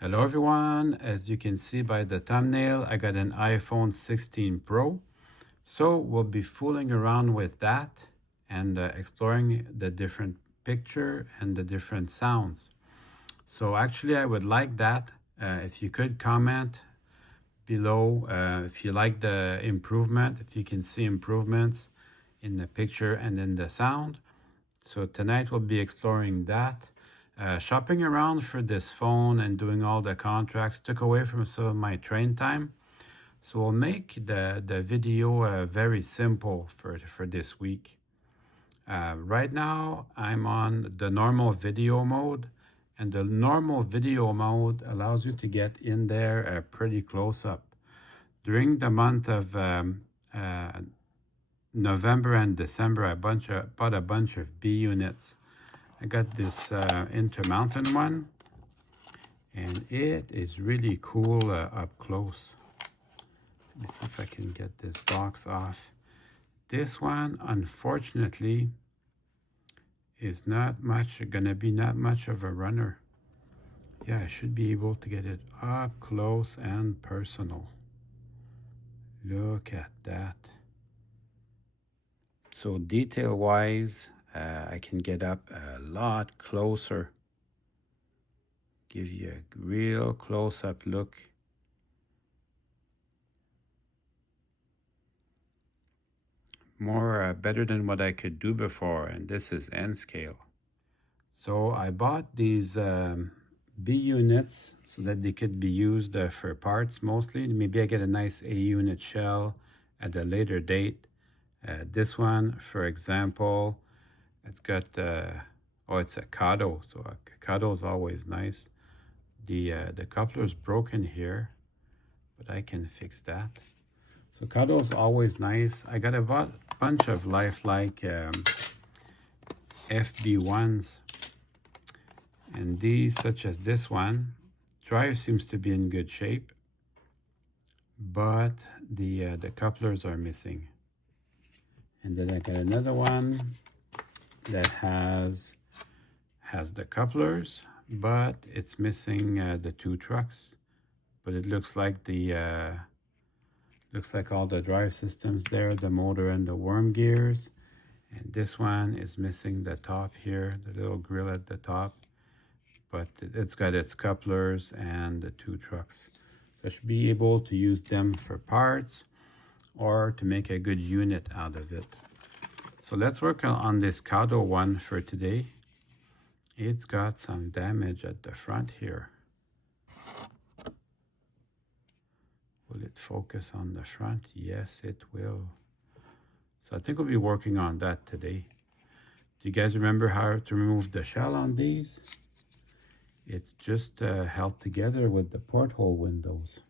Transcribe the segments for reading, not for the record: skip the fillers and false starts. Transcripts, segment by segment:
Hello everyone, as you can see by the thumbnail, I got an iPhone 16 Pro. So we'll be fooling around with that and exploring the different picture and the different sounds. So actually I would like that if you could comment below if you like the improvement, if you can see improvements in the picture and in the sound. So tonight we'll be exploring that. Shopping around for this phone and doing all the contracts took away from some of my train time. So we'll make the video very simple for this week. Right now I'm on the normal video mode, and the normal video mode allows you to get in there pretty close up. During the month of November and December, I bought a bunch of B-Units. I got this Intermountain one, and it is really cool up close. Let me see if I can get this box off. This one, unfortunately, is not much of a runner. Yeah, I should be able to get it up close and personal. Look at that. So detail-wise, I can get up a lot closer. Give you a real close-up look. More better than what I could do before, and this is N scale. So I bought these B-Units so that they could be used for parts mostly. Maybe I get a nice A-Unit shell at a later date. This one, for example, it's got it's a Kato, so a Kato is always nice. The coupler is broken here, but I can fix that. So Kato is always nice. I got a bunch of lifelike FB1s, and these, such as this one, drive seems to be in good shape, but the couplers are missing. And then I got another one that has the couplers, but it's missing the two trucks. But it looks like all the drive systems there, the motor and the worm gears. And this one is missing the top here, the little grill at the top, but it's got its couplers and the two trucks. So I should be able to use them for parts or to make a good unit out of it. So let's work on this Kato one for today. It's got some damage at the front here. Will it focus on the front? Yes, it will. So I think we'll be working on that today. Do you guys remember how to remove the shell on these? It's just held together with the porthole windows.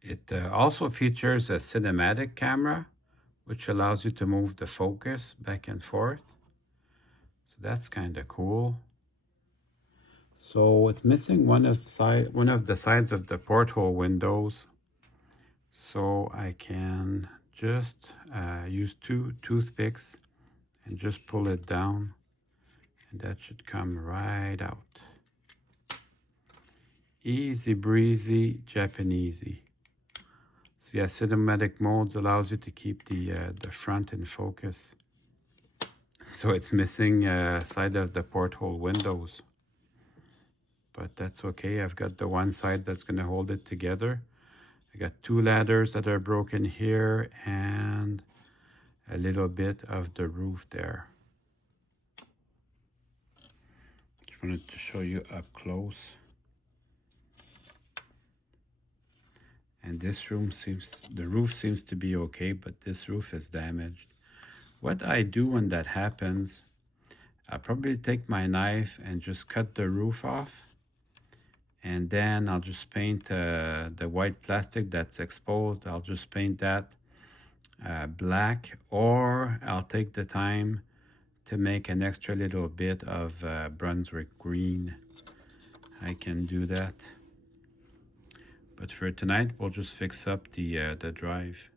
It also features a cinematic camera, which allows you to move the focus back and forth. So that's kind of cool. So it's missing one of the sides of the porthole windows. So I can just use two toothpicks and just pull it down, and that should come right out. Easy breezy, Japanesey. So yeah, cinematic modes allows you to keep the front in focus. So it's missing side of the porthole windows, but that's okay. I've got the one side that's going to hold it together. I got two ladders that are broken here and a little bit of the roof there. Just wanted to show you up close. And this the roof seems to be okay, but this roof is damaged. What I do when that happens, I'll probably take my knife and just cut the roof off. And then I'll just paint the white plastic that's exposed. I'll just paint that black, or I'll take the time to make an extra little bit of Brunswick green. I can do that. But for tonight, we'll just fix up the drive.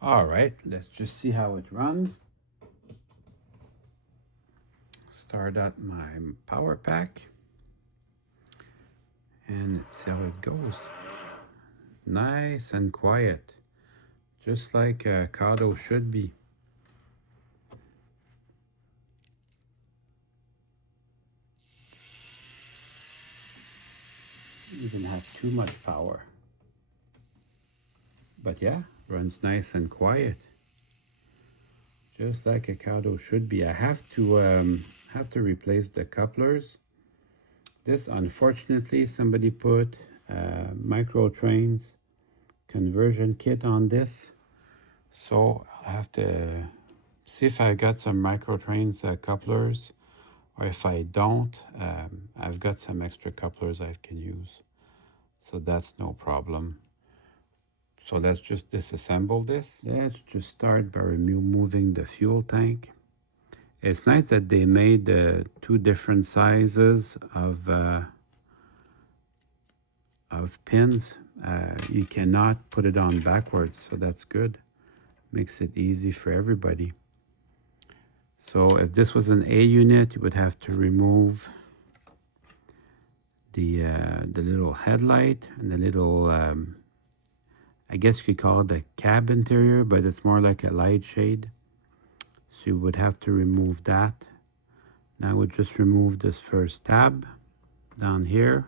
All right, let's just see how it runs. start up my power pack and see how it goes. Nice and quiet, just like a Kato should be. Even have too much power, but yeah, runs nice and quiet, just like a Kato should be. I have to replace the couplers. This, unfortunately, somebody put micro trains conversion kit on this, so I'll have to see if I got some micro trains couplers, or if I don't, I've got some extra couplers I can use, so that's no problem. So let's just disassemble this. Let's just start by removing the fuel tank. It's nice that they made two different sizes of pins. You cannot put it on backwards, so that's good. Makes it easy for everybody. So if this was an A unit, you would have to remove the little headlight and the little, I guess you could call it a cab interior, but it's more like a light shade. So you would have to remove that. Now we'll just remove this first tab down here.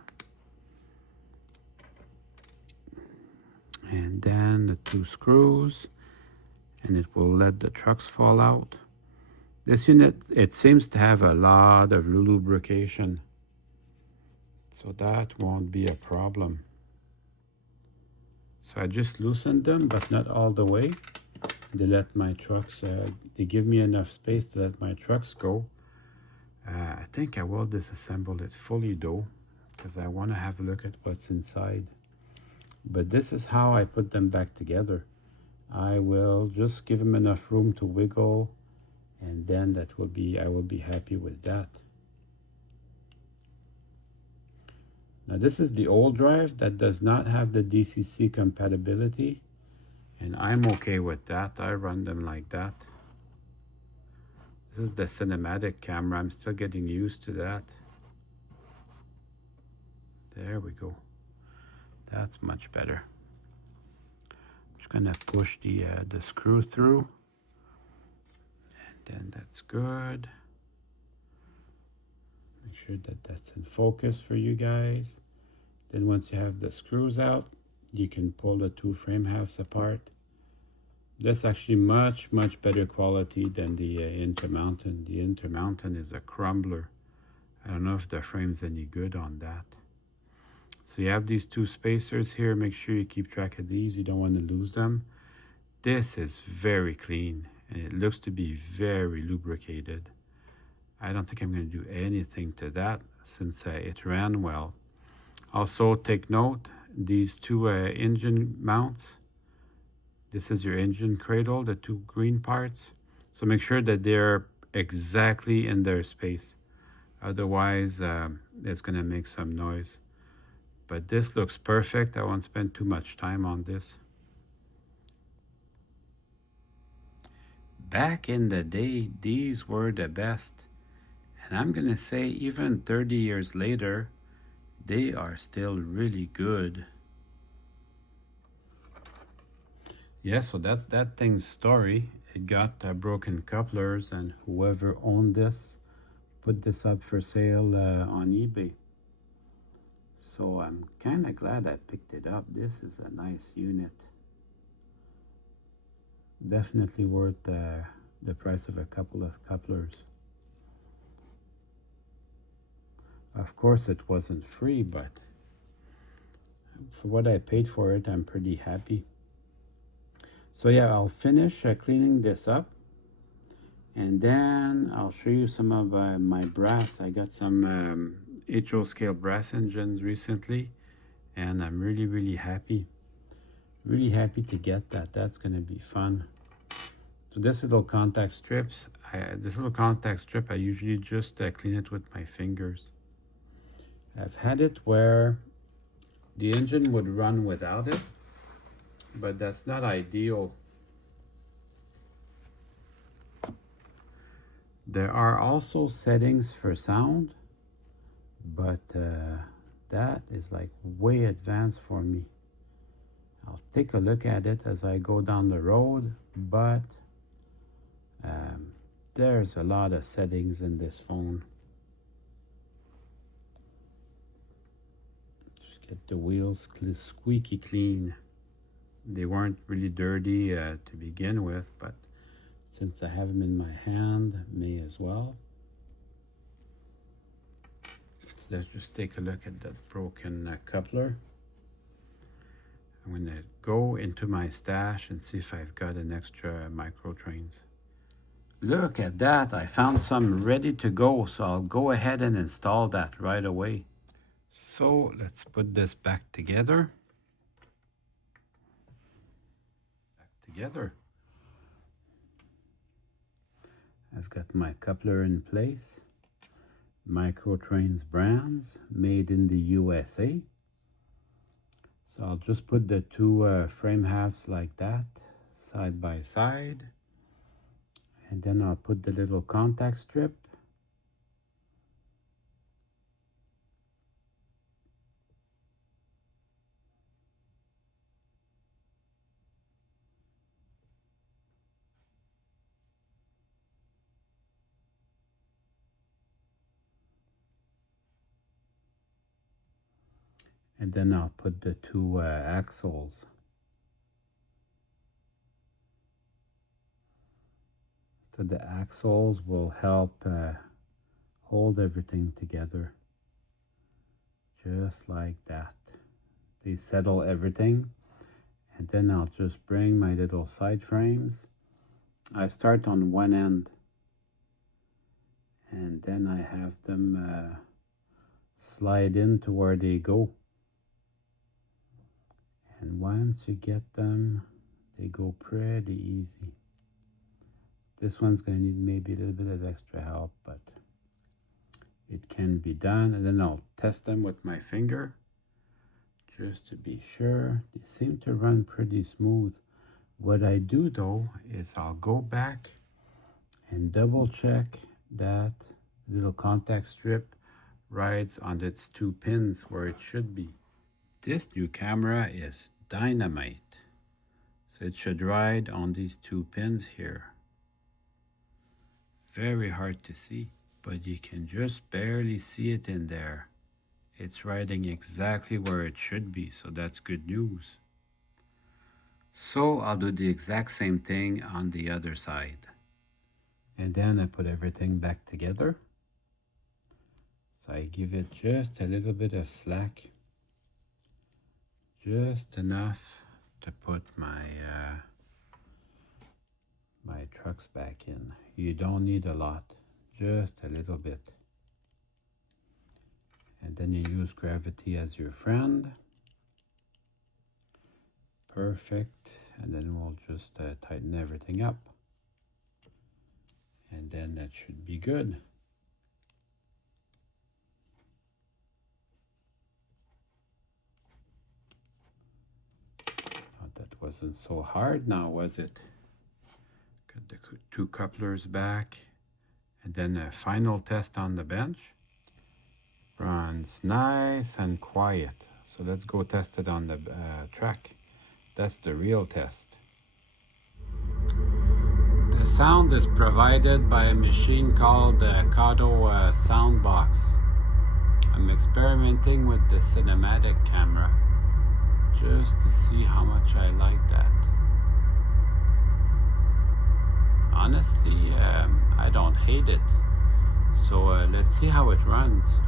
And then the two screws, and it will let the trucks fall out. This unit, it seems to have a lot of lubrication, so that won't be a problem. So I just loosened them, but not all the way. They let my trucks, they give me enough space to let my trucks go. I think I will disassemble it fully though, because I want to have a look at what's inside. But this is how I put them back together. I will just give them enough room to wiggle, and then that will be, I will be happy with that. Now this is the old drive that does not have the DCC compatibility, and I'm okay with that. I run them like that. This is the cinematic camera. I'm still getting used to that. There we go. That's much better. I'm just gonna push the screw through, and then that's good. Make sure that that's in focus for you guys. Then once you have the screws out, you can pull the two frame halves apart. That's actually much better quality than the Intermountain. The Intermountain is a crumbler. I don't know if the frame's any good on that. So you have these two spacers here. Make sure you keep track of these. You don't want to lose them. This is very clean, and it looks to be very lubricated. I don't think I'm going to do anything to that since it ran well. Also take note, these two engine mounts. This is your engine cradle, the two green parts. So make sure that they're exactly in their space. Otherwise, it's going to make some noise. But this looks perfect. I won't spend too much time on this. Back in the day, these were the best. And I'm going to say even 30 years later, they are still really good. Yeah, so that's that thing's story. It got broken couplers, and whoever owned this put this up for sale on eBay. So I'm kind of glad I picked it up. This is a nice unit. Definitely worth the price of a couple of couplers. Of course it wasn't free, but for what I paid for it, I'm pretty happy. So yeah, I'll finish cleaning this up, and then I'll show you some of my brass. I got some HO scale brass engines recently, and I'm really happy. Really happy to get that. That's going to be fun. So this little contact strips, I usually just clean it with my fingers. I've had it where the engine would run without it, but that's not ideal. There are also settings for sound, but that is like way advanced for me. I'll take a look at it as I go down the road, but there's a lot of settings in this phone. Just get the wheels squeaky clean. They weren't really dirty to begin with, but since I have them in my hand, may as well. So let's just take a look at that broken coupler. I'm going to go into my stash and see if I've got an extra micro trains. Look at that, I found some ready to go, so I'll go ahead and install that right away. So let's put this back together. I've got my coupler in place. Microtrains brands, made in the USA. So I'll just put the two frame halves like that, side by side. And then I'll put the little contact strip. And then I'll put the two axles. So the axles will help hold everything together. Just like that. They settle everything. And then I'll just bring my little side frames. I start on one end. And then I have them slide in to where they go. And once you get them, they go pretty easy. This one's going to need maybe a little bit of extra help, but it can be done. And then I'll test them with my finger just to be sure. They seem to run pretty smooth. What I do though is I'll go back and double check that little contact strip rides on its two pins where it should be. This new camera is dynamite. So it should ride on these two pins here. Very hard to see, but you can just barely see it in there. It's riding exactly where it should be, so that's good news. So I'll do the exact same thing on the other side. And then I put everything back together. So I give it just a little bit of slack. Just enough to put my my trucks back in. You don't need a lot, just a little bit. And then you use gravity as your friend. Perfect. And then we'll just tighten everything up. And then that should be good. Thought that wasn't so hard now, was it? Got the two couplers back. And then a final test on the bench. Runs nice and quiet. So let's go test it on the track. That's the real test. The sound is provided by a machine called the Kato sound box. I'm experimenting with the cinematic camera just to see how much I like that. Honestly, I don't hate it. So let's see how it runs.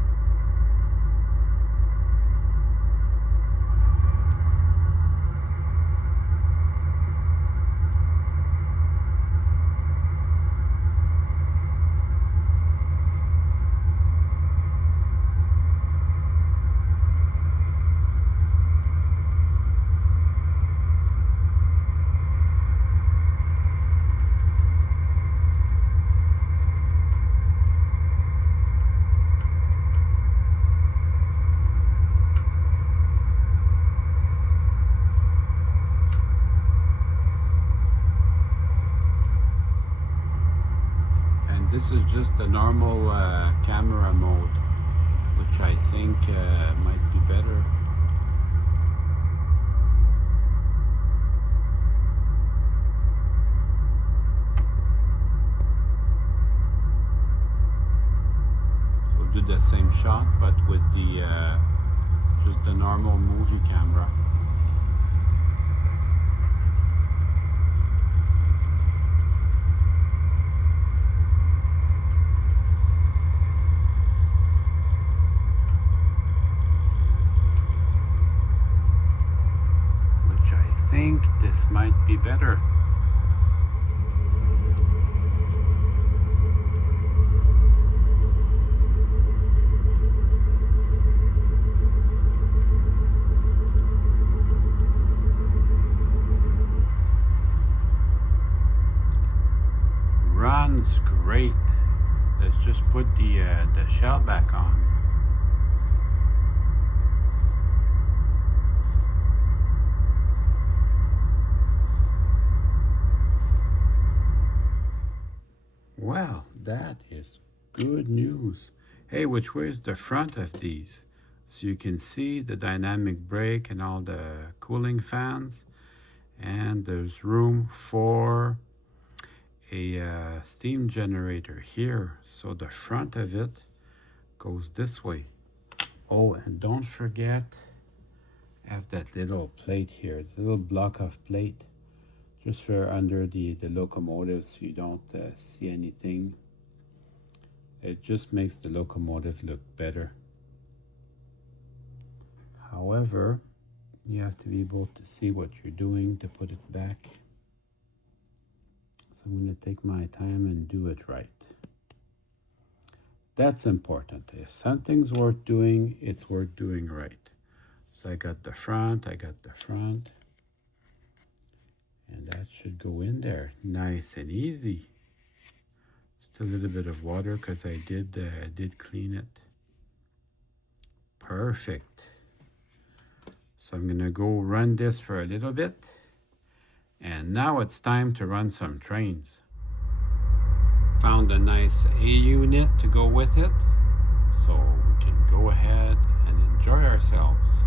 this is just the normal camera mode, which I think might be better. So do the same shot, but with the just the normal movie camera. I think this might be better. Runs great. Let's just put the shell back on. Well, that is good news. Hey, which way is the front of these? So you can see the dynamic brake and all the cooling fans. And there's room for a steam generator here. So the front of it goes this way. Oh, and don't forget, I have that little plate here, this little block of plate. Just for under the locomotive so you don't see anything. It just makes the locomotive look better. However, you have to be able to see what you're doing to put it back. So I'm going to take my time and do it right. That's important. If something's worth doing, it's worth doing right. So I got the front, and that should go in there nice and easy. Just a little bit of water because I did clean it. Perfect. So I'm gonna go run this for a little bit. And now it's time to run some trains. Found a nice A unit to go with it. So we can go ahead and enjoy ourselves.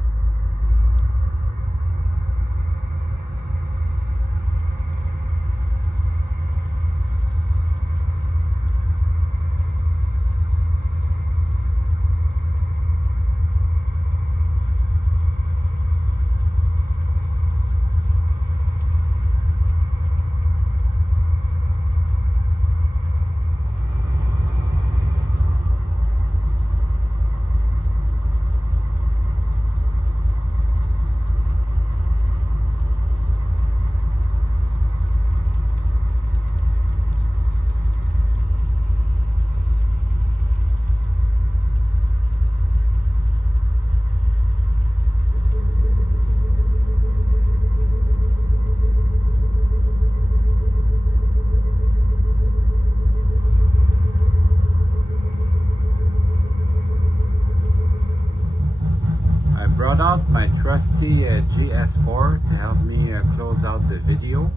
Brought out my trusty GS4 to help me close out the video.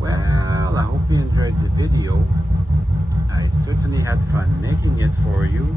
Well, I hope you enjoyed the video. I certainly had fun making it for you.